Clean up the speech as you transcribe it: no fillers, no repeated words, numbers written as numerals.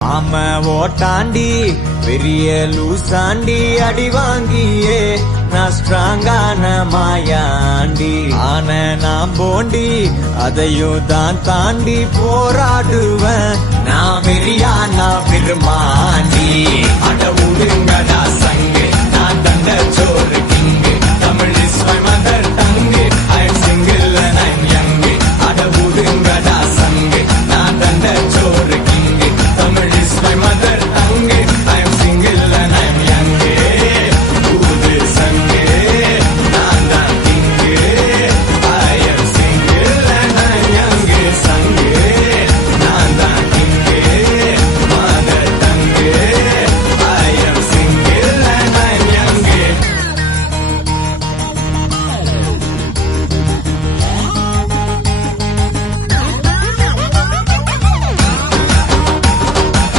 ஆம ஓட்டாண்டி பெரிய லூசாண்டி அடி வாங்கியே நான் ஸ்ட்ராங்கான மாயாண்டி ஆன நான் போண்டி அதையும் தான் தாண்டி போராடுவேன் நான் வெறியா நான் பெருமாண்டி அட